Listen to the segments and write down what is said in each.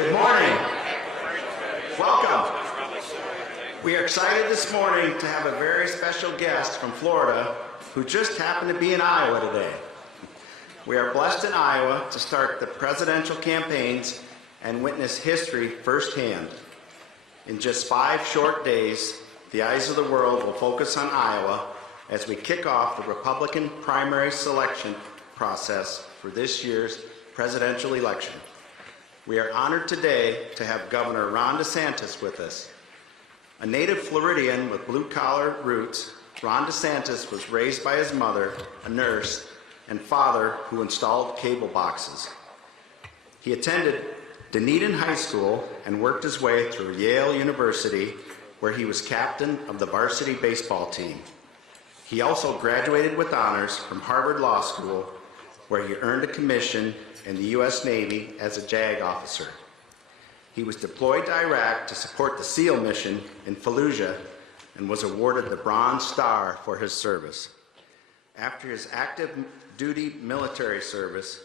Good morning. Welcome. We are excited this morning to have a very special guest from Florida who just happened to be in Iowa today. We are blessed in Iowa to start the presidential campaigns and witness history firsthand. In just 5 short days, the eyes of the world will focus on Iowa as we kick off the Republican primary selection process for this year's presidential election. We are honored today to have Governor Ron DeSantis with us. A native Floridian with blue-collar roots, Ron DeSantis was raised by his mother, a nurse, and father who installed cable boxes. He attended Dunedin High School and worked his way through Yale University, where he was captain of the varsity baseball team. He also graduated with honors from Harvard Law School, where he earned a commission in the U.S. Navy as a JAG officer. He was deployed to Iraq to support the SEAL mission in Fallujah and was awarded the Bronze Star for his service. After his active duty military service,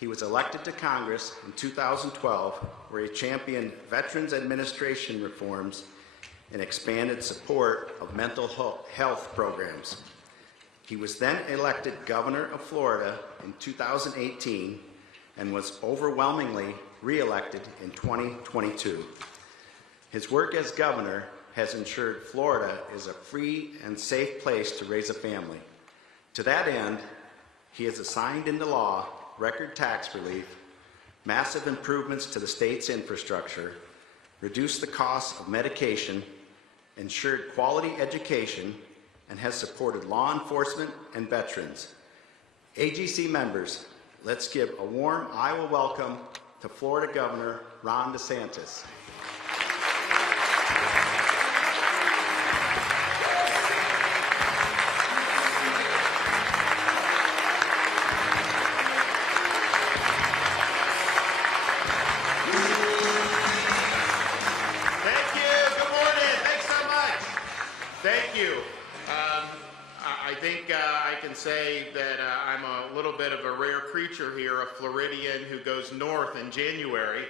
he was elected to Congress in 2012, where he championed Veterans Administration reforms and expanded support of mental health programs. He was then elected governor of Florida in 2018 and was overwhelmingly re-elected in 2022. His work as governor has ensured Florida is a free and safe place to raise a family. To that end, he has signed into law record tax relief, massive improvements to the state's infrastructure, reduced the cost of medication, ensured quality education, and has supported law enforcement and veterans. AGC members, let's give a warm Iowa welcome to Florida Governor Ron DeSantis. Thank you. Good morning. Thanks so much. Thank you. I think I can say that I'm a little bit of a rare creature here, a Floridian who goes north in January,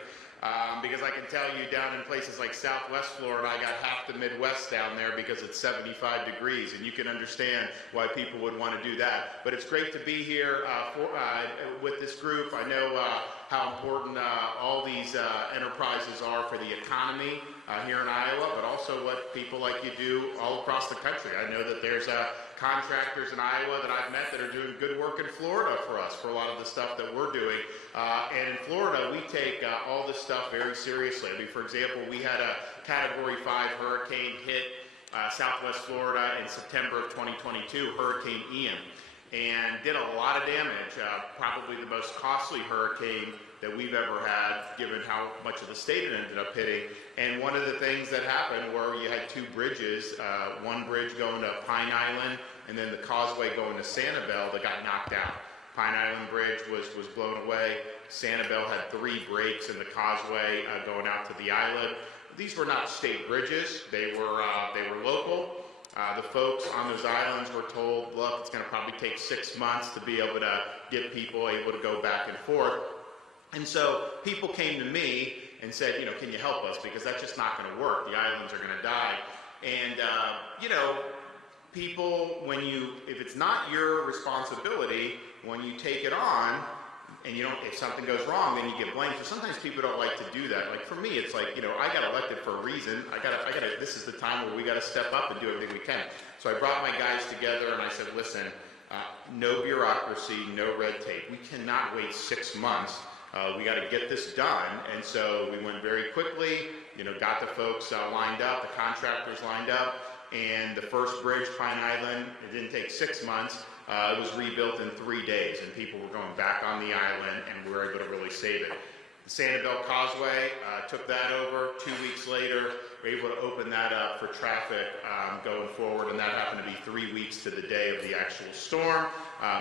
because I can tell you down in places like Southwest Florida, I got half the Midwest down there because it's 75 degrees, and you can understand why people would want to do that. But it's great to be here with this group. I know how important all these enterprises are for the economy here in Iowa, but also what people like you do all across the country. I know that there's contractors in Iowa that I've met that are doing good work in Florida for us for a lot of the stuff that we're doing. And in Florida, we take all this stuff very seriously. I mean, for example, we had a Category 5 hurricane hit Southwest Florida in September of 2022, Hurricane Ian, and did a lot of damage, probably the most costly hurricane that we've ever had, given how much of the state it ended up hitting. And one of the things that happened were you had 2 bridges, one bridge going to Pine Island, and then the causeway going to Sanibel that got knocked out. Pine Island Bridge was blown away. Sanibel had 3 breaks in the causeway going out to the island. These were not state bridges, they were local. The folks on those islands were told, look, it's going to probably take 6 months to be able to get people able to go back and forth. And so people came to me and said, you know, can you help us? Because that's just not going to work. The islands are going to die. And, you know, people, if it's not your responsibility, when you take it on, and you don't, if something goes wrong, then you get blamed. So sometimes people don't like to do that. Like for me, it's like, you know, I got elected for a reason. This is the time where we got to step up and do everything we can. So I brought my guys together and I said, listen, no bureaucracy, no red tape. We cannot wait 6 months. We got to get this done. And so we went very quickly, you know, got the folks lined up, the contractors lined up, and the first bridge, Pine Island, it didn't take 6 months. It was rebuilt in 3 days, and people were going back on the island, and we were able to really save it. The Sanibel Causeway took that over. 2 weeks later, we were able to open that up for traffic going forward, and that happened to be 3 weeks to the day of the actual storm,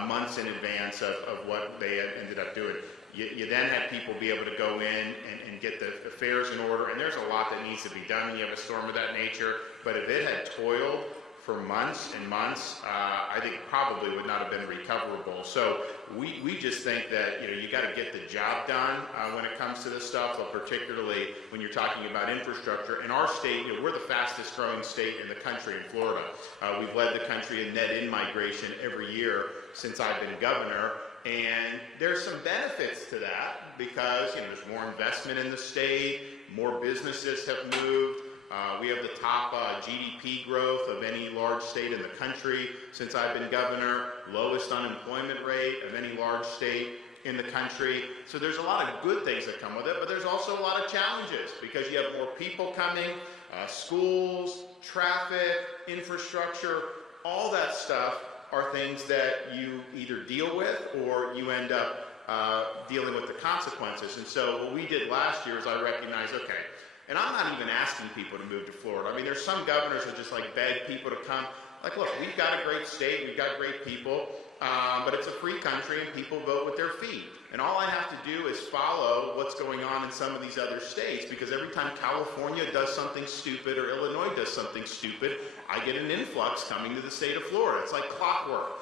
months in advance of what they had ended up doing. You then had people be able to go in and get the affairs in order, and there's a lot that needs to be done when you have a storm of that nature, but if it had toiled for months and months, I think probably would not have been recoverable. So we just think that you got to get the job done when it comes to this stuff, but particularly when you're talking about infrastructure. In our state, we're the fastest growing state in the country in Florida. We've led the country in net in-migration every year since I've been governor. And there's some benefits to that because there's more investment in the state, more businesses have moved. We have the top GDP growth of any large state in the country since I've been governor, lowest unemployment rate of any large state in the country. So there's a lot of good things that come with it, but there's also a lot of challenges because you have more people coming, schools, traffic, infrastructure, all that stuff are things that you either deal with or you end up dealing with the consequences. And so what we did last year is I recognized, okay, and I'm not even asking people to move to Florida. I mean, there's some governors that just like beg people to come. Like, look, we've got a great state, we've got great people, but it's a free country and people vote with their feet. And all I have to do is follow what's going on in some of these other states, because every time California does something stupid or Illinois does something stupid, I get an influx coming to the state of Florida. It's like clockwork.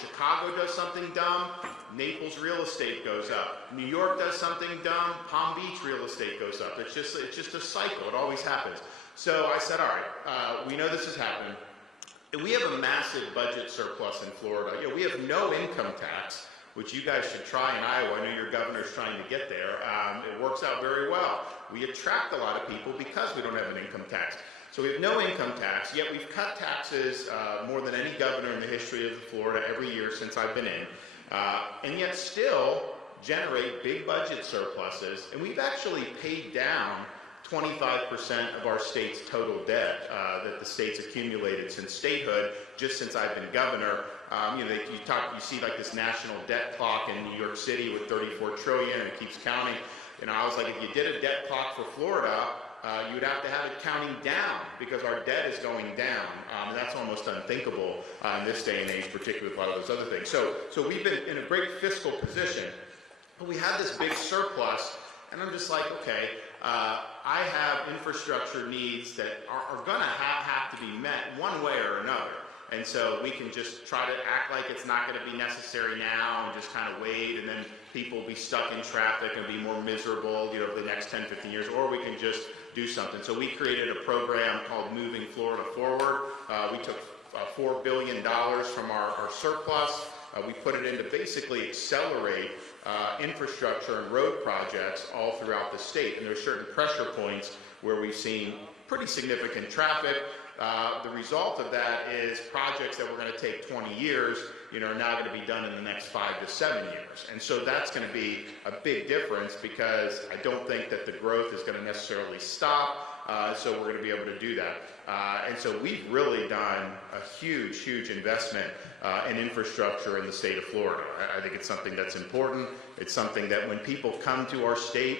Chicago does something dumb, Naples real estate goes up. New York does something dumb, Palm Beach real estate goes up. It's just a cycle. It always happens. So I said, all right, we know this is happening. We have a massive budget surplus in Florida. We have no income tax, which you guys should try in Iowa. I know your governor's trying to get there. It works out very well. We attract a lot of people because we don't have an income tax. So we have no income tax, yet we've cut taxes more than any governor in the history of Florida every year since I've been in, and yet still generate big budget surpluses. And we've actually paid down 25% of our state's total debt that the state's accumulated since statehood, just since I've been governor. You see like this national debt clock in New York City with 34 trillion, and it keeps counting. I was like, if you did a debt clock for Florida, you would have to have it counting down because our debt is going down, and that's almost unthinkable in this day and age, particularly with a lot of those other things. So we've been in a great fiscal position, but we have this big surplus, and I'm just like, okay, I have infrastructure needs that are going to have to be met one way or another. And so we can just try to act like it's not going to be necessary now and just kind of wait, and then people will be stuck in traffic and be more miserable, for the next 10, 15 years, or we can just do something. So we created a program called Moving Florida Forward. We took $4 billion from our surplus. We put it in to basically accelerate infrastructure and road projects all throughout the state. And there are certain pressure points where we've seen pretty significant traffic. The result of that is projects that were going to take 20 years, are now going to be done in the next 5 to 7 years. And so that's going to be a big difference because I don't think that the growth is going to necessarily stop. So we're going to be able to do that. And so we've really done a huge investment in infrastructure in the state of Florida. I think it's something that's important. It's something that when people come to our state,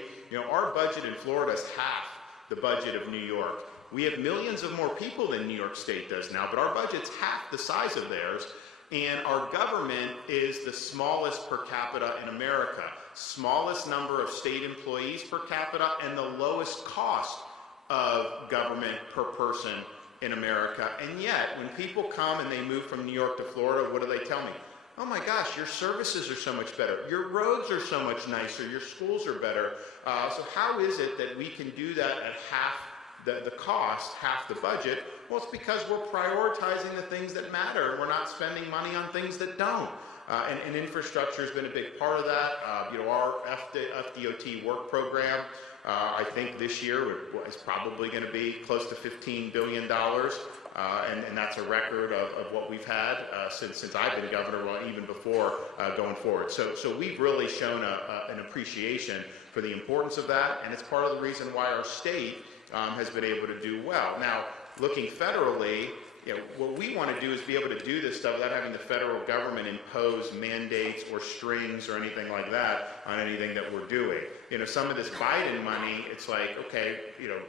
our budget in Florida is half the budget of New York. We have millions of more people than New York State does now, but our budget's half the size of theirs, and our government is the smallest per capita in America, smallest number of state employees per capita, and the lowest cost of government per person in America. And yet, when people come and they move from New York to Florida, what do they tell me? Oh my gosh, your services are so much better. Your roads are so much nicer. Your schools are better. So how is it that we can do that at half the cost, half the budget? Well, it's because we're prioritizing the things that matter. We're not spending money on things that don't. And infrastructure has been a big part of that. Our FDOT work program, I think this year is probably going to be close to $15 billion. And that's a record of what we've had since I've been governor, well, even before going forward. So we've really shown an appreciation for the importance of that, and it's part of the reason why our state has been able to do well. Now, looking federally, what we want to do is be able to do this stuff without having the federal government impose mandates or strings or anything like that on anything that we're doing. Some of this Biden money, it's like, okay,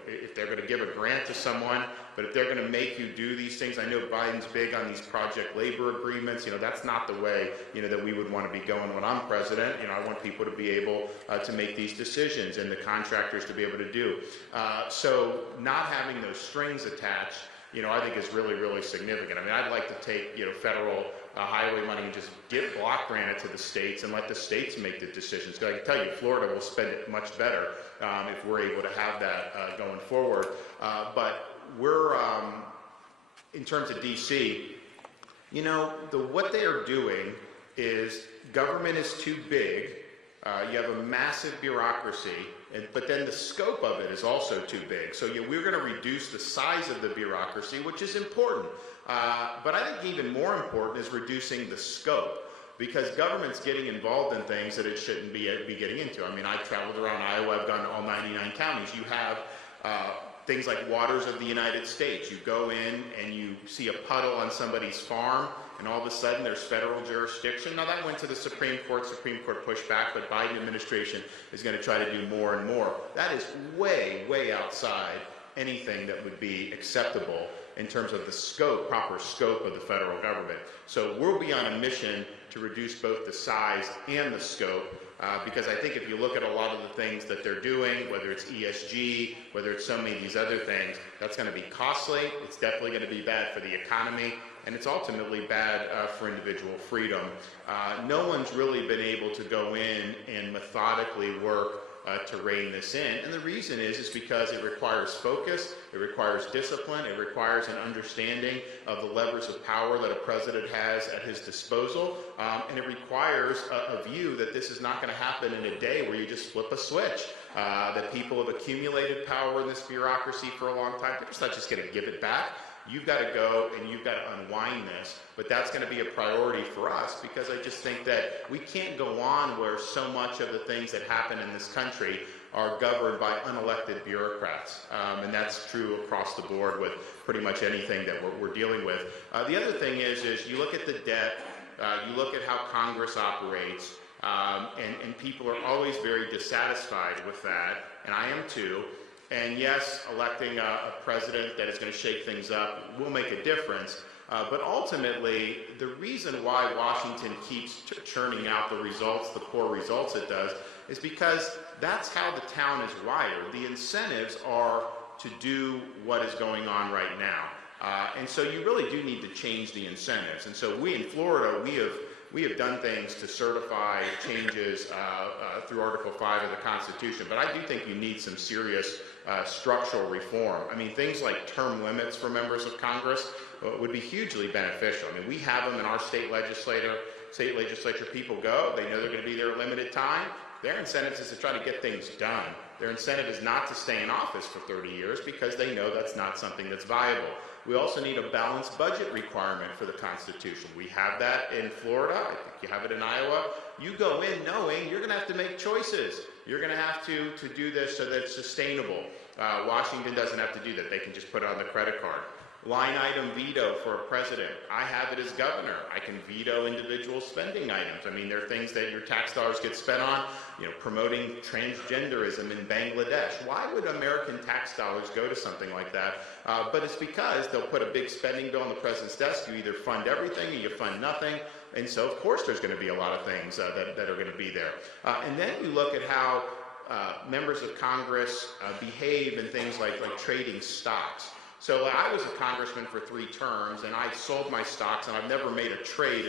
if they're going to give a grant to someone, but if they're going to make you do these things, I know Biden's big on these project labor agreements. That's not the way, that we would want to be going when I'm president. I want people to be able to make these decisions and the contractors to be able to do. So not having those strings attached I think is really, really significant. I mean, I'd like to take, federal highway money and just give block grant it to the states and let the states make the decisions. Because I can tell you, Florida will spend it much better if we're able to have that going forward. But we're, in terms of D.C., what they are doing is government is too big. You have a massive bureaucracy, but then the scope of it is also too big. So we're going to reduce the size of the bureaucracy, which is important. But I think even more important is reducing the scope, because government's getting involved in things that it shouldn't be getting into. I mean, I've traveled around Iowa. I've gone to all 99 counties. You have things like waters of the United States. You go in and you see a puddle on somebody's farm, and all of a sudden there's federal jurisdiction. Now that went to the Supreme Court pushed back, but Biden administration is going to try to do more and more. That is way, way outside anything that would be acceptable in terms of the proper scope of the federal government. So we'll be on a mission to reduce both the size and the scope, because I think if you look at a lot of the things that they're doing, whether it's ESG, whether it's so many of these other things, that's going to be costly. It's definitely going to be bad for the economy, and it's ultimately bad for individual freedom. No one's really been able to go in and methodically work to rein this in. And the reason is because it requires focus, it requires discipline, it requires an understanding of the levers of power that a president has at his disposal, and it requires a view that this is not going to happen in a day where you just flip a switch, that people have accumulated power in this bureaucracy for a long time. They're not just going to give it back. You've got to go and you've got to unwind this, but that's going to be a priority for us, because I just think that we can't go on where so much of the things that happen in this country are governed by unelected bureaucrats, and that's true across the board with pretty much anything that we're dealing with. The other thing is you look at the debt, you look at how Congress operates, and people are always very dissatisfied with that, and I am too. And yes, electing a president that is going to shake things up will make a difference. But ultimately, the reason why Washington keeps churning out the results, the poor results it does, is because that's how the town is wired. The incentives are to do what is going on right now. And so you really do need to change the incentives. And so we in Florida, we have done things to certify changes through Article 5 of the Constitution, but I do think you need some serious structural reform. I mean, things like term limits for members of Congress would be hugely beneficial. I mean, we have them in our state legislature. People go, they know they're going to be there a limited time. Their incentive is to try to get things done. Their incentive is not to stay in office for 30 years because they know that's not something that's viable. We also need a balanced budget requirement for the Constitution. We have that in Florida. I think you have it in Iowa. You go in knowing you're going to have to make choices. You're going to have to do this so that it's sustainable. Washington doesn't have to do that. They can just put it on the credit card. Line item veto for a president. I have it as governor. I can veto individual spending items. I mean, there are things that your tax dollars get spent on, promoting transgenderism in Bangladesh. Why would American tax dollars go to something like that? But it's because they'll put a big spending bill on the president's desk. You either fund everything or you fund nothing. And so, of course, there's going to be a lot of things that are going to be there. And then you look at how members of Congress behave in things like trading stocks. So I was a congressman for 3 terms, and I sold my stocks, and I've never made an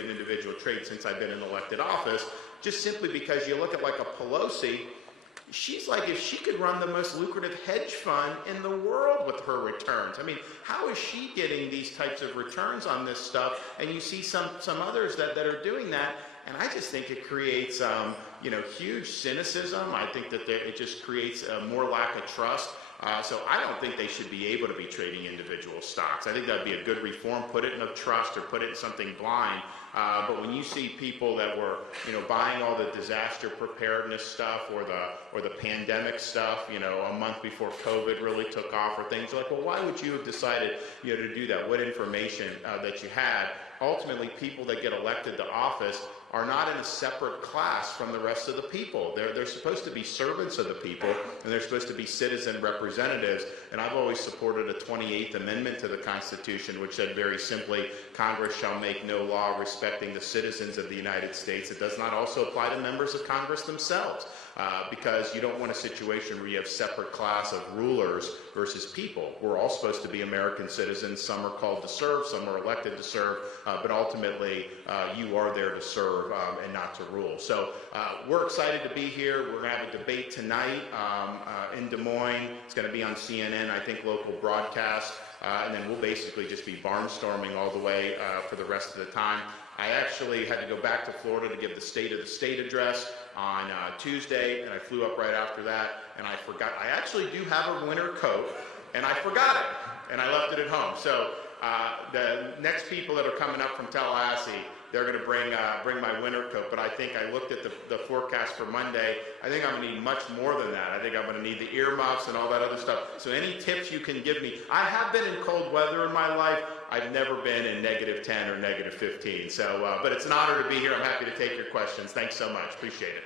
individual trade since I've been in elected office, just simply because you look at like a Pelosi, she's like, if she could run the most lucrative hedge fund in the world with her returns. I mean, how is she getting these types of returns on this stuff? And you see some others that are doing that, and I just think it creates, huge cynicism. I think that it just creates more lack of trust. So I don't think they should be able to be trading individual stocks. I think that would be a good reform, put it in a trust or put it in something blind. But when you see people that were, buying all the disaster preparedness stuff or the pandemic stuff, a month before COVID really took off or things, you're like, well, why would you have decided, to do that? What information that you had? Ultimately, people that get elected to office are not in a separate class from the rest of the people. They're supposed to be servants of the people, and they're supposed to be citizen representatives. And I've always supported a 28th Amendment to the Constitution, which said very simply, Congress shall make no law respecting the citizens of the United States. It does not also apply to members of Congress themselves. because you don't want a situation where you have separate class of rulers versus people. We're all supposed to be American citizens. Some are called to serve, some are elected to serve, but ultimately you are there to serve and not to rule. So we're excited to be here. We're going to have a debate tonight in Des Moines. It's going to be on CNN, I think, local broadcast. And then we'll basically just be barnstorming all the way for the rest of the time. I actually had to go back to Florida to give the State of the State address on Tuesday, and I flew up right after that, and I forgot. I actually do have a winter coat, and I forgot it, and I left it at home. So the next people that are coming up from Tallahassee, they're going to bring my winter coat, but I think I looked at the forecast for Monday. I think I'm going to need much more than that. I think I'm going to need the earmuffs and all that other stuff. So any tips you can give me? I have been in cold weather in my life. I've never been in -10 or -15. So, but it's an honor to be here. I'm happy to take your questions. Thanks so much. Appreciate it.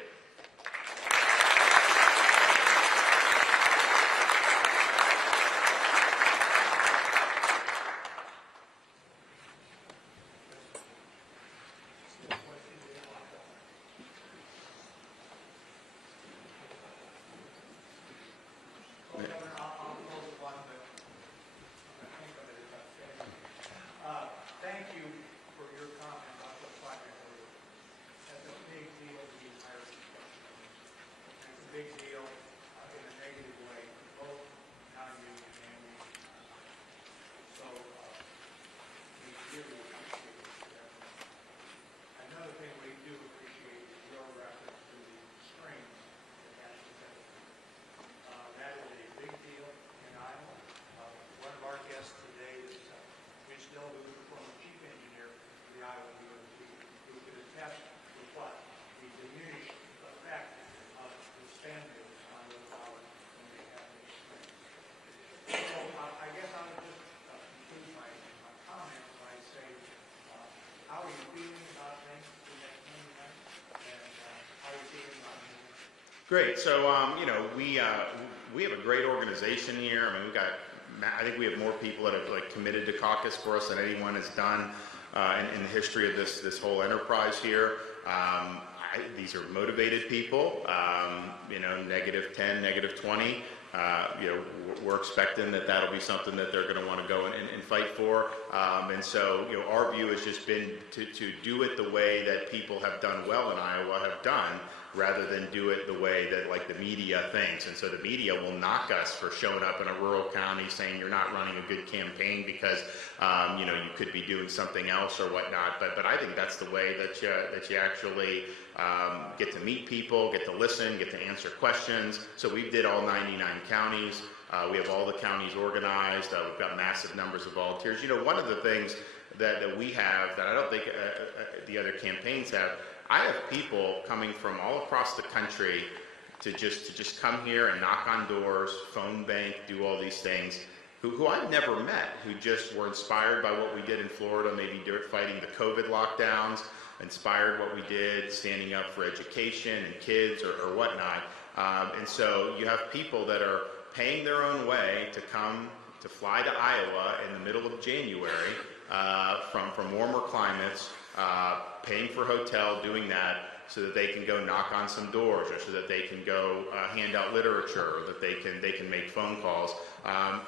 Thank you for your comment about the project. That's a big deal to the entire construction. It's a big deal in a negative way, both non-union and union. So we really appreciate it. Another thing we do appreciate is your reference to the strings that has to take. That is a big deal in Iowa. One of our guests today is Mitch Dill, who is the former chief engineer of the Iowa DOT, who could attest to what the diminished effect of the spending on the power when they have these strings. So I guess I would just conclude my comment by saying, how are you feeling about things the next Monday night, and how are you feeling about things? Great. So, we have a great organization here. I mean, I think we have more people that have committed to caucus for us than anyone has done in the history of this whole enterprise here. These are motivated people. -10, -20. We're expecting that'll be something that they're going to want to go and fight for. And so, our view has just been to do it the way that people have done well in Iowa have done, rather than do it the way that the media thinks. And so the media will knock us for showing up in a rural county saying you're not running a good campaign because you could be doing something else or whatnot. But I think that's the way that you actually get to meet people, get to listen, get to answer questions. So we did all 99 counties. We have all the counties organized. We've got massive numbers of volunteers. One of the things that we have that I don't think the other campaigns have, I have people coming from all across the country to just come here and knock on doors, phone bank, do all these things, who I've never met, who just were inspired by what we did in Florida, maybe fighting the COVID lockdowns, inspired what we did, standing up for education and kids or whatnot. And so you have people that are paying their own way to come to fly to Iowa in the middle of January from warmer climates, paying for hotel, doing that so that they can go knock on some doors, or so that they can go hand out literature, or that they can make phone calls.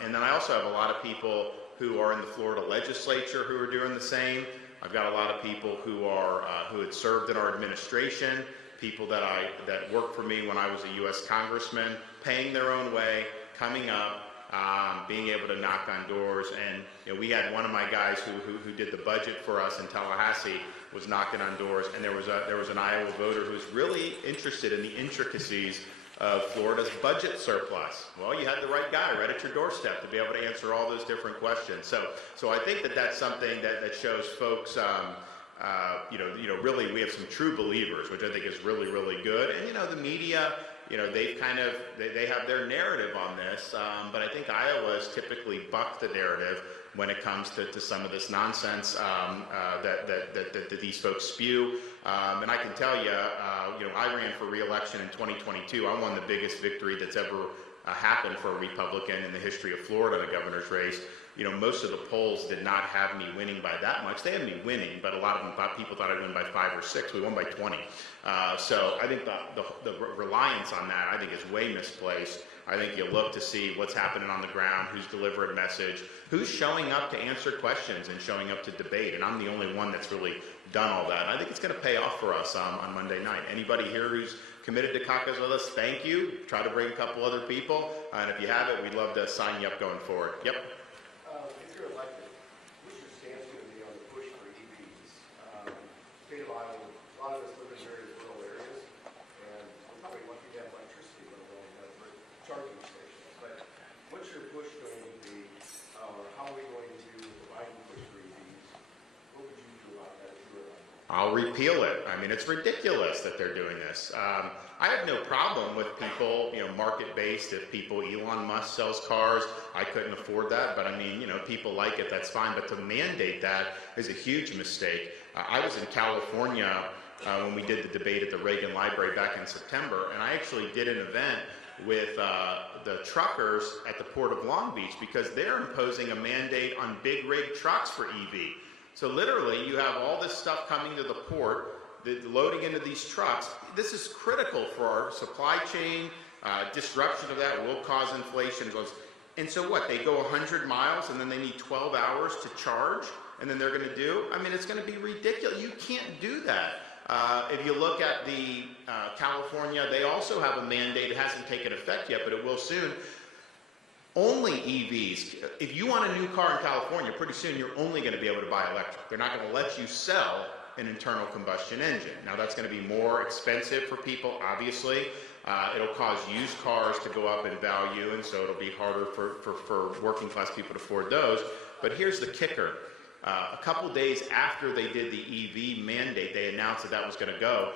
And then I also have a lot of people who are in the Florida legislature who are doing the same. I've got a lot of people who had served in our administration, people that worked for me when I was a U.S. congressman, paying their own way, coming up, being able to knock on doors. And we had one of my guys who did the budget for us in Tallahassee was knocking on doors, and there was an Iowa voter who was really interested in the intricacies of Florida's budget surplus. Well, you had the right guy right at your doorstep to be able to answer all those different questions. So I think that's something that shows folks, really we have some true believers, which I think is really, really good. And the media, they have their narrative on this, but I think Iowa's typically bucked the narrative when it comes to some of this nonsense that these folks spew. And I can tell you, I ran for re-election in 2022. I won the biggest victory that's ever happened for a Republican in the history of Florida in a governor's race. most of the polls did not have me winning by that much. They had me winning, but a lot of them people thought I'd win by 5 or 6. We won by 20. So I think the reliance on that, I think, is way misplaced. I think you look to see what's happening on the ground, who's delivering message, who's showing up to answer questions and showing up to debate. And I'm the only one that's really done all that. And I think it's going to pay off for us on Monday night. Anybody here who's committed to caucus with us, thank you. Try to bring a couple other people. And if you have it, we'd love to sign you up going forward. Yep. If you're elected, what's your stance going to be on the push for EVs? State of Iowa, a lot of us live in very rural areas, and we're probably lucky to have electricity, let alone have charging stations. But what's your push going to be, or how are we going to do the Biden push for EVs? What would you do about that if you were elected? I'll repeal it. I mean, it's ridiculous that they're doing this. I have no problem with people, market-based. If Elon Musk sells cars, I couldn't afford that, but I mean, people like it, that's fine. But to mandate that is a huge mistake. I was in California when we did the debate at the Reagan Library back in September, and I actually did an event with the truckers at the Port of Long Beach because they're imposing a mandate on big rig trucks for EV. So literally, you have all this stuff coming to the port, the loading into these trucks. This is critical for our supply chain. Disruption of that will cause inflation. And so what? They go 100 miles and then they need 12 hours to charge, and then they're going to do? I mean, it's going to be ridiculous. You can't do that. If you look at the California, they also have a mandate. It hasn't taken effect yet, but it will soon. Only EVs. If you want a new car in California, pretty soon you're only going to be able to buy electric. They're not going to let you sell an internal combustion engine. Now that's going to be more expensive for people, obviously. It'll cause used cars to go up in value, and so it'll be harder for working class people to afford those. But here's the kicker. A couple days after they did the EV mandate, they announced that was going to go.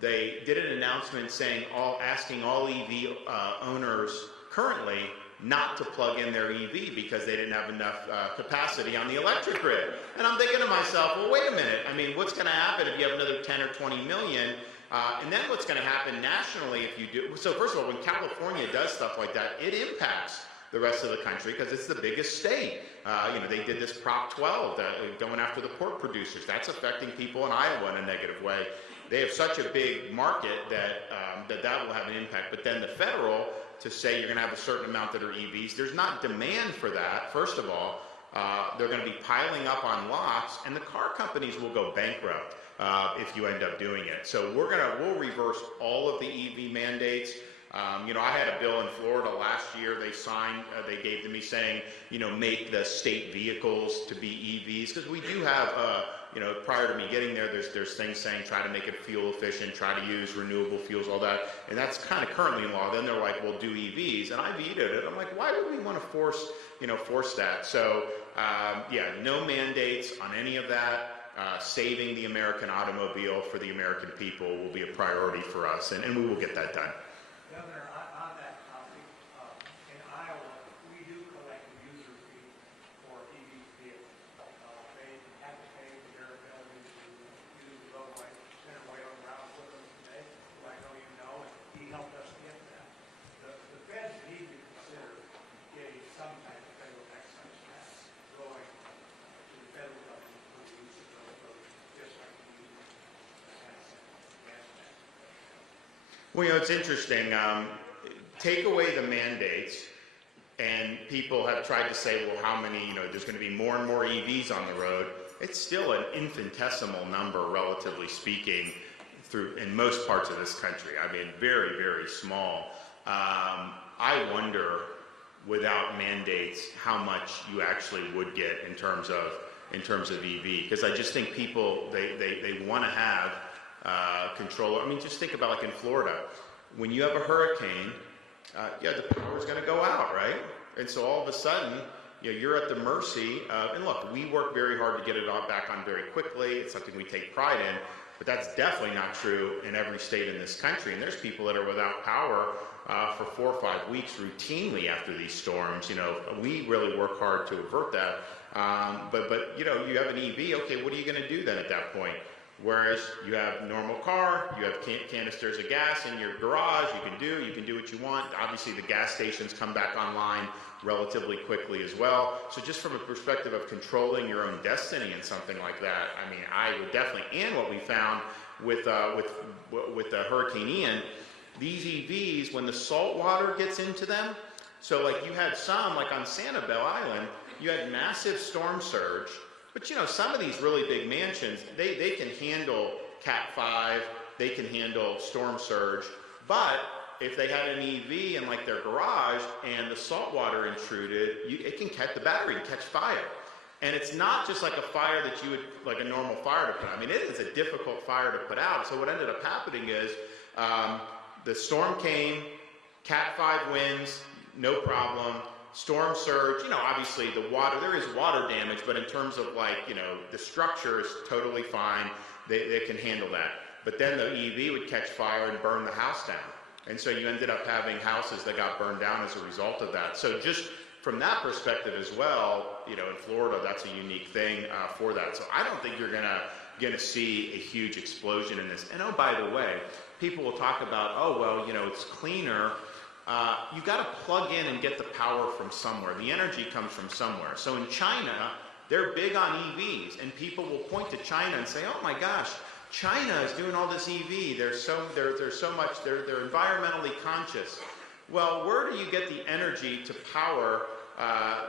They did an announcement saying asking all EV owners currently not to plug in their EV because they didn't have enough capacity on the electric grid. And I'm thinking to myself, well, wait a minute. I mean, what's going to happen if you have another 10 or 20 million? And then what's going to happen nationally if you do? So first of all, when California does stuff like that, it impacts the rest of the country because it's the biggest state. They did this Prop 12 going after the pork producers. That's affecting people in Iowa in a negative way. They have such a big market that that will have an impact. But then the federal, to say you're going to have a certain amount that are EVs, there's not demand for that, first of all. They're going to be piling up on lots, and the car companies will go bankrupt if you end up doing it. So we'll reverse all of the EV mandates. I had a bill in Florida last year they gave to me saying, make the state vehicles to be EVs, because we do have, prior to me getting there, there's things saying try to make it fuel efficient, try to use renewable fuels, all that, and that's kind of currently in law. Then they're like, well, do EVs, and I vetoed it. I'm like, why would we want to force that? So, no mandates on any of that. Saving the American automobile for the American people will be a priority for us, and we will get that done. Governor, on that topic, in Iowa, we do collect a user fee for EV vehicles. They have to pay for their ability to use the roadway. Senator Whalen Brown with them today, who I know you know, and he helped us get that. The feds need to consider getting some type of federal excise tax going to the federal government for the use of those roads, just like we use the gas tax. Well, it's interesting. Take away the mandates, and people have tried to say, well, how many, there's going to be more and more EVs on the road. It's still an infinitesimal number, relatively speaking, in most parts of this country. I mean, very, very small. I wonder, without mandates, how much you actually would get in terms of EV, because I just think people, they want to have control. I mean, just think about like in Florida, when you have a hurricane, the power is going to go out, right? And so all of a sudden, you're at the mercy of, and look, we work very hard to get it all back on very quickly. It's something we take pride in, but that's definitely not true in every state in this country. And there's people that are without power for 4 or 5 weeks routinely after these storms. We really work hard to avert that. But you have an EV. Okay, what are you going to do then at that point? Whereas you have a normal car, you have canisters of gas in your garage, you can do what you want. Obviously the gas stations come back online relatively quickly as well. So just from a perspective of controlling your own destiny and something like that, I mean, I would definitely, and what we found with Hurricane Ian, these EVs, when the salt water gets into them, so like you had some, like on Sanibel Island, you had massive storm surge, but you know, some of these really big mansions, they can handle Cat 5, they can handle storm surge, but if they had an EV in like their garage and the salt water intruded, it can catch, the battery can catch fire. And it's not just like a fire that you would, like a normal fire to put out. I mean, it is a difficult fire to put out. So what ended up happening is the storm came, Cat 5 winds, no problem. Storm surge, you know, obviously the water, there is water damage, but in terms of like, you know, the structure is totally fine. They can handle that. But then the EV would catch fire and burn the house down. And so you ended up having houses that got burned down as a result of that. So just from that perspective as well, you know, in Florida, that's a unique thing for that. So I don't think you're gonna see a huge explosion in this. And oh, by the way, people will talk about, oh, well, you know, it's cleaner. You got to plug in and get the power from somewhere. The energy comes from somewhere. So in China, they're big on EVs, and people will point to China and say, "Oh my gosh, China is doing all this EV. They're environmentally conscious." Well, where do you get the energy to power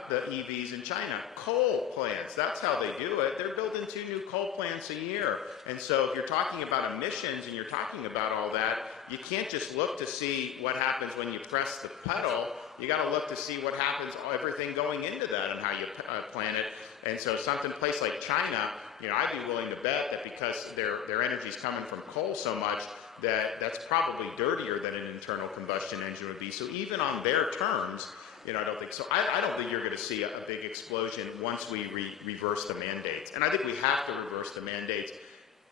the EVs in China? Coal plants. That's how they do it. They're building 2 new coal plants a year. And so if you're talking about emissions and you're talking about all that, you can't just look to see what happens when you press the pedal. You got to look to see what happens, everything going into that and how you plan it. And so place like China, you know, I'd be willing to bet that because their energy is coming from coal so much, that's probably dirtier than an internal combustion engine would be. So even on their terms, you know, I don't think so. I don't think you're going to see a big explosion once we reverse the mandates. And I think we have to reverse the mandates.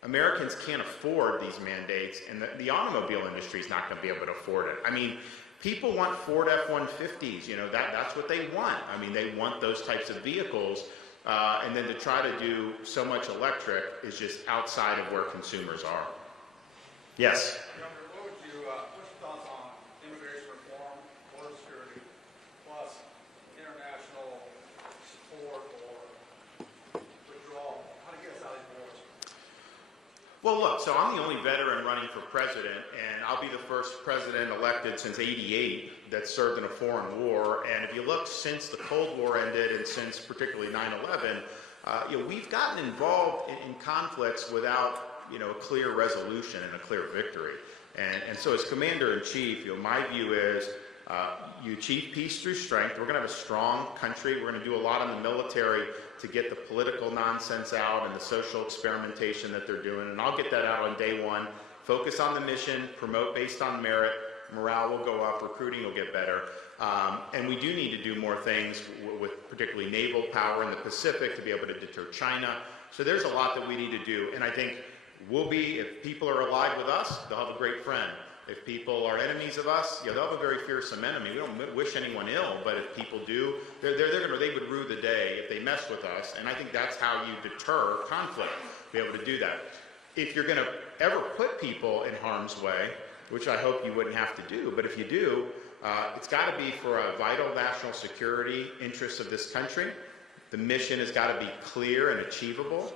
Americans can't afford these mandates, and the automobile industry is not going to be able to afford it. I mean, people want Ford F-150s. You know, that's what they want. I mean, they want those types of vehicles. And then to try to do so much electric is just outside of where consumers are. Yes? Governor, what's your thoughts on immigration reform, border security, plus international support or withdrawal? How to get us out of these wars? Well, look, so I'm the only veteran running for president, and I'll be the first president elected since '88 that served in a foreign war. And if you look since the Cold War ended and since particularly 9/11, you know, we've gotten involved in conflicts without, you know, a clear resolution and a clear victory. And so as commander-in-chief, you know, my view is you achieve peace through strength. We're going to have a strong country. We're going to do a lot in the military to get the political nonsense out and the social experimentation that they're doing. And I'll get that out on day one. Focus on the mission, promote based on merit. Morale will go up, recruiting will get better. And we do need to do more things with particularly naval power in the Pacific to be able to deter China. So there's a lot that we need to do. And I think if people are allied with us, they'll have a great friend. If people are enemies of us, you know, they'll have a very fearsome enemy. We don't wish anyone ill, but if people do, they would rue the day if they mess with us. And I think that's how you deter conflict, be able to do that. If you're going to ever put people in harm's way, which I hope you wouldn't have to do, but if you do, it's got to be for a vital national security interest of this country. The mission has got to be clear and achievable.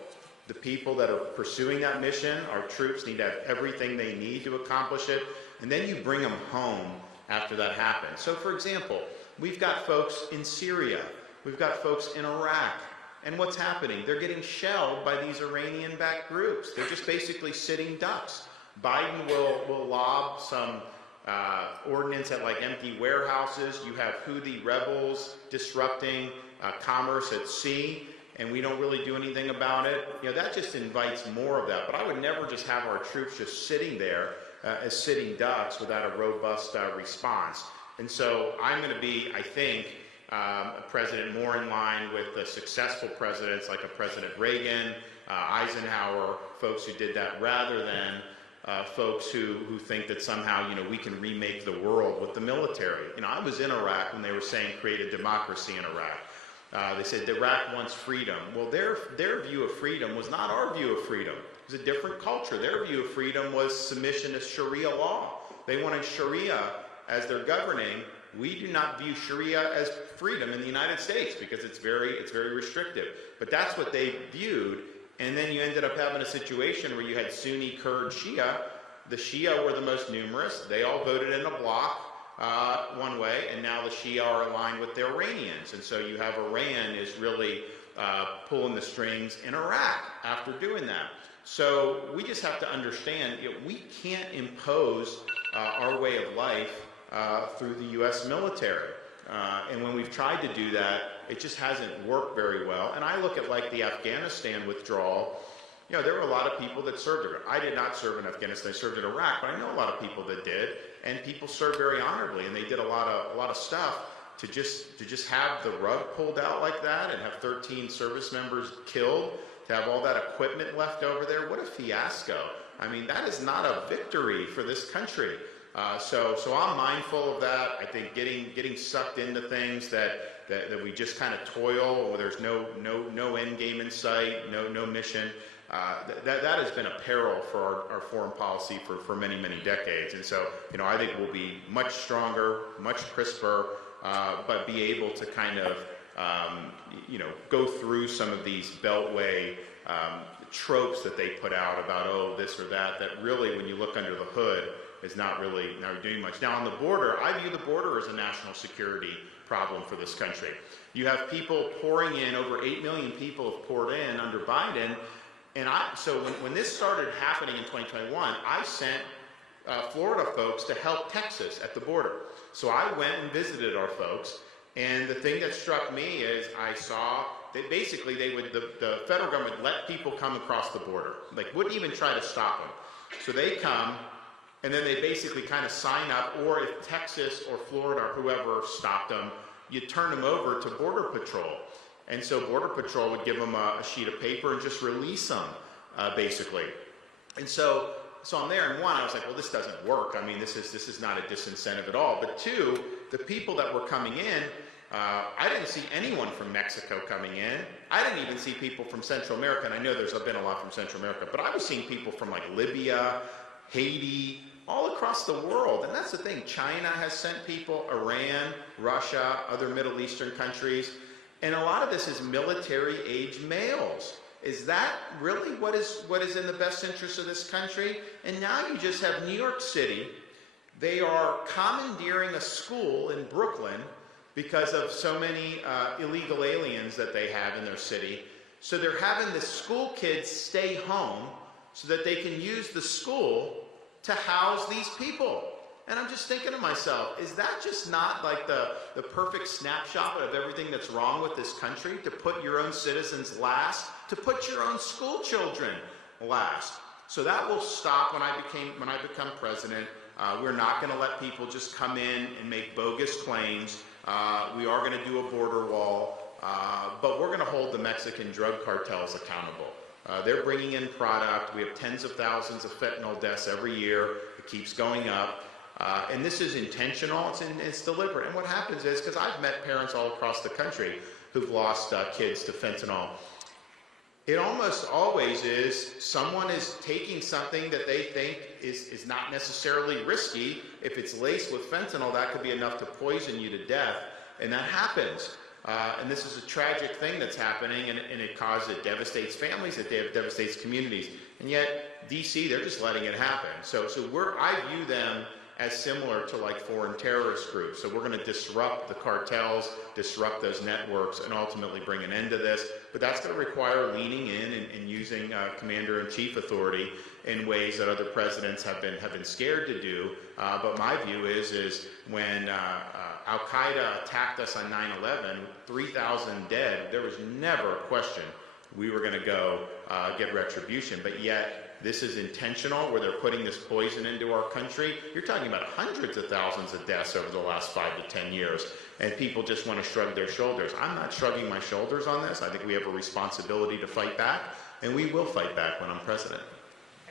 The people that are pursuing that mission, our troops, need to have everything they need to accomplish it, and then you bring them home after that happens. So, for example, we've got folks in Syria, we've got folks in Iraq, and what's happening? They're getting shelled by these Iranian-backed groups. They're just basically sitting ducks. Biden will lob some ordinance at like empty warehouses. You have Houthi rebels disrupting commerce at sea, and we don't really do anything about it. You know, that just invites more of that. But I would never just have our troops just sitting there as sitting ducks without a robust response. And so I'm going to be, I think, a president more in line with the successful presidents like a President Reagan, Eisenhower, folks who did that, rather than folks who think that somehow, you know, we can remake the world with the military. You know, I was in Iraq when they were saying create a democracy in Iraq. They said Iraq wants freedom. Well, their view of freedom was not our view of freedom. It was a different culture. Their view of freedom was submission to Sharia law. They wanted Sharia as their governing. We do not view Sharia as freedom in the United States because it's very restrictive. But that's what they viewed. And then you ended up having a situation where you had Sunni, Kurd, Shia. The Shia were the most numerous. They all voted in a block one way, and now the Shia are aligned with the Iranians. And so you have Iran is really pulling the strings in Iraq after doing that. So we just have to understand, we can't impose our way of life through the U.S. military. And when we've tried to do that, it just hasn't worked very well. And I look at like the Afghanistan withdrawal. You know, there were a lot of people that served there. I did not serve in Afghanistan. I served in Iraq, but I know a lot of people that did, and people served very honorably, and they did a lot of stuff to just have the rug pulled out like that and have 13 service members killed, to have all that equipment left over there. What a fiasco. I mean, that is not a victory for this country. So I'm mindful of that. I think getting sucked into things that we just kind of toil, or there's no end game in sight, no mission. That has been a peril for our foreign policy for many decades. And so, you know, I think we'll be much stronger, much crisper, but be able to kind of, you know, go through some of these beltway tropes that they put out about, oh, this or that really, when you look under the hood, is not doing much. Now, on the border, I view the border as a national security problem for this country. You have people pouring in, over 8 million people have poured in under Biden. And so when this started happening in 2021, I sent Florida folks to help Texas at the border. So I went and visited our folks, and the thing that struck me is I saw that basically the federal government let people come across the border, like wouldn't even try to stop them. So they come, and then they basically kind of sign up, or if Texas or Florida or whoever stopped them, you turn them over to Border Patrol. And so Border Patrol would give them a sheet of paper and just release them, basically. And so I'm there, and one, I was like, well, this doesn't work. I mean, this is not a disincentive at all. But two, the people that were coming in, I didn't see anyone from Mexico coming in. I didn't even see people from Central America, and I know there's been a lot from Central America, but I was seeing people from like Libya, Haiti, all across the world. And that's the thing. China has sent people, Iran, Russia, other Middle Eastern countries. And a lot of this is military-age males. Is that really what is in the best interest of this country? And now you just have New York City. They are commandeering a school in Brooklyn because of so many illegal aliens that they have in their city. So they're having the school kids stay home so that they can use the school to house these people. And I'm just thinking to myself, is that just not like the perfect snapshot of everything that's wrong with this country? To put your own citizens last, to put your own school children last. So that will stop when I become president. We're not going to let people just come in and make bogus claims. We are going to do a border wall, but we're going to hold the Mexican drug cartels accountable. They're bringing in product. We have tens of thousands of fentanyl deaths every year. It keeps going up. And this is intentional, it's deliberate. And what happens is, because I've met parents all across the country who've lost kids to fentanyl, it almost always is someone is taking something that they think is not necessarily risky. If it's laced with fentanyl, that could be enough to poison you to death, and that happens. And this is a tragic thing that's happening, and it devastates families, it devastates communities. And yet, DC, they're just letting it happen. So I view them as similar to like foreign terrorist groups. So we're going to disrupt the cartels, disrupt those networks, and ultimately bring an end to this. But that's going to require leaning in and using commander-in-chief authority in ways that other presidents have been scared to do. But my view is when Al-Qaeda attacked us on 9/11, 3,000 dead, there was never a question we were going to go get retribution. But yet, this is intentional, where they're putting this poison into our country. You're talking about hundreds of thousands of deaths over the last 5 to 10 years, and people just want to shrug their shoulders. I'm not shrugging my shoulders on this. I think we have a responsibility to fight back, and we will fight back when I'm president.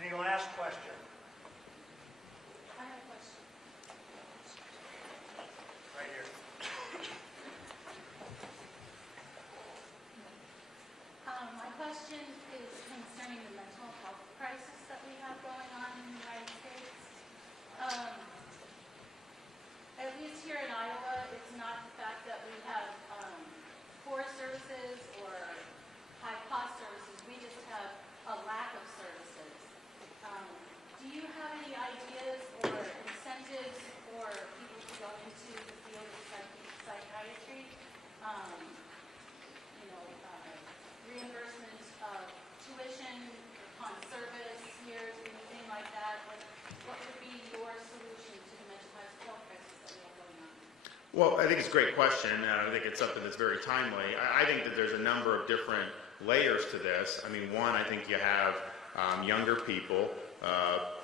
Any last question? I have a question. Right here. My question is concerning the mental health crisis. Well, I think it's a great question, and I think it's something that's very timely. I think that there's a number of different layers to this. I mean, one, I think you have younger people,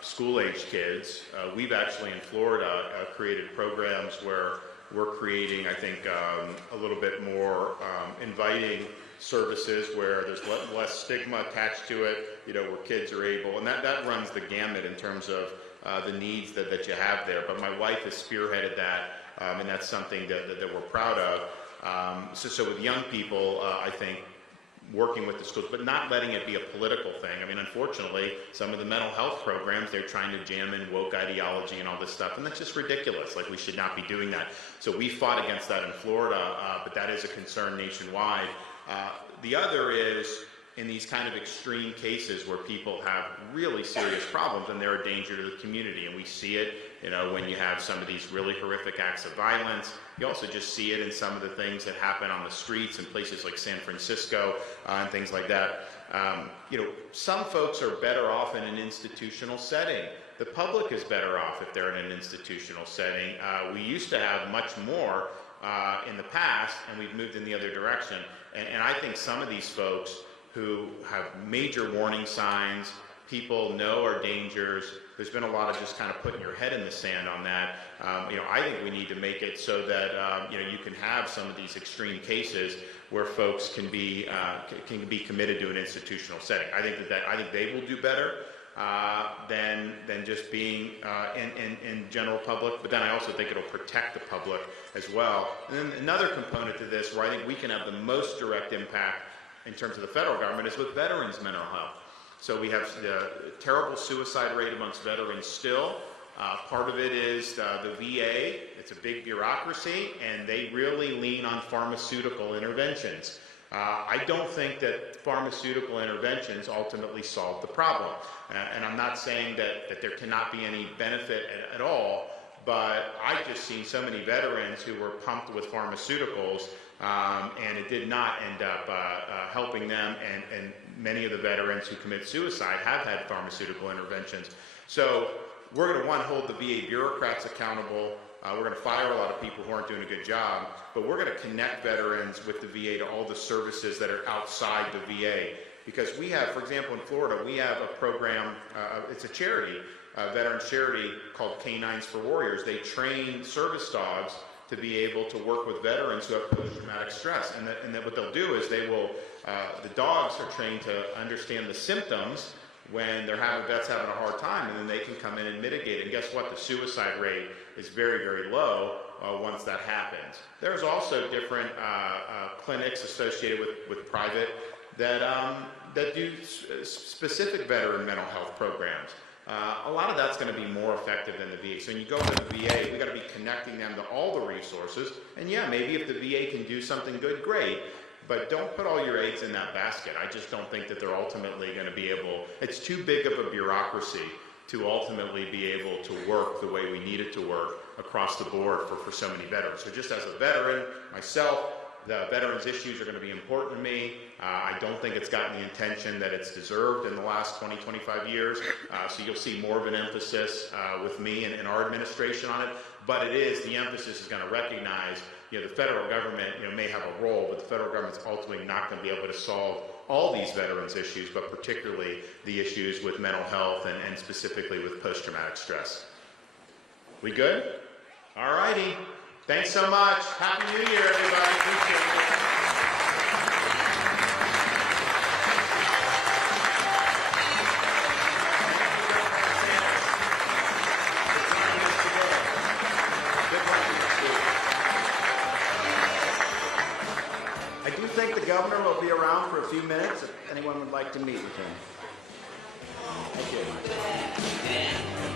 school-age kids. We've actually in Florida created programs where we're creating, I think, a little bit more inviting services where there's less stigma attached to it, you know, where kids are able, and that runs the gamut in terms of the needs that you have there. But my wife has spearheaded that. And that's something that we're proud of. So with young people, I think working with the schools, but not letting it be a political thing. I mean, unfortunately, some of the mental health programs, they're trying to jam in woke ideology and all this stuff, and that's just ridiculous. Like, we should not be doing that. So we fought against that in Florida, but that is a concern nationwide. The other is in these kind of extreme cases where people have really serious problems and they're a danger to the community. And we see it, you know, when you have some of these really horrific acts of violence. You also just see it in some of the things that happen on the streets in places like San Francisco and things like that. You know, some folks are better off in an institutional setting. The public is better off if they're in an institutional setting. We used to have much more in the past, and we've moved in the other direction. And I think some of these folks who have major warning signs, people know are dangers. There's been a lot of just kind of putting your head in the sand on that. You know, I think we need to make it so that you know, you can have some of these extreme cases where folks can be committed to an institutional setting. I think I think they will do better than just being in general public. But then I also think it'll protect the public as well. And then another component to this, where I think we can have the most direct impact in terms of the federal government, is with veterans' mental health. So we have the terrible suicide rate amongst veterans still. Part of it is the VA. It's a big bureaucracy, and they really lean on pharmaceutical interventions. I don't think that pharmaceutical interventions ultimately solve the problem. And I'm not saying that there cannot be any benefit at all, but I've just seen so many veterans who were pumped with pharmaceuticals, and it did not end up helping them, and many of the veterans who commit suicide have had pharmaceutical interventions. So we're going to, one, hold the VA bureaucrats accountable. We're going to fire a lot of people who aren't doing a good job, but we're going to connect veterans with the VA to all the services that are outside the VA. Because we have, for example, in Florida, we have a program, it's a charity, a veterans charity called Canines for Warriors. They train service dogs to be able to work with veterans who have post-traumatic stress. And that what they'll do is they will, the dogs are trained to understand the symptoms when vets having a hard time, and then they can come in and mitigate it. And guess what? The suicide rate is very, very low once that happens. There's also different clinics associated with private that do specific veteran mental health programs. A lot of that's going to be more effective than the VA. So when you go into the VA, we've got to be connecting them to all the resources. And yeah, maybe if the VA can do something good, great. But don't put all your eggs in that basket. I just don't think that they're ultimately going to be able, it's too big of a bureaucracy to ultimately be able to work the way we need it to work across the board for so many veterans. So just as a veteran, myself, the veterans issues are going to be important to me. I don't think it's gotten the attention that it's deserved in the last 20, 25 years. So you'll see more of an emphasis with me and our administration on it. But the emphasis is going to recognize, you know, the federal government, you know, may have a role, but the federal government's ultimately not going to be able to solve all these veterans issues, but particularly the issues with mental health and specifically with post-traumatic stress. We good? All righty. Thanks so much. Happy New Year, everybody. Appreciate it. I do think the governor will be around for a few minutes if anyone would like to meet with him. Thank you.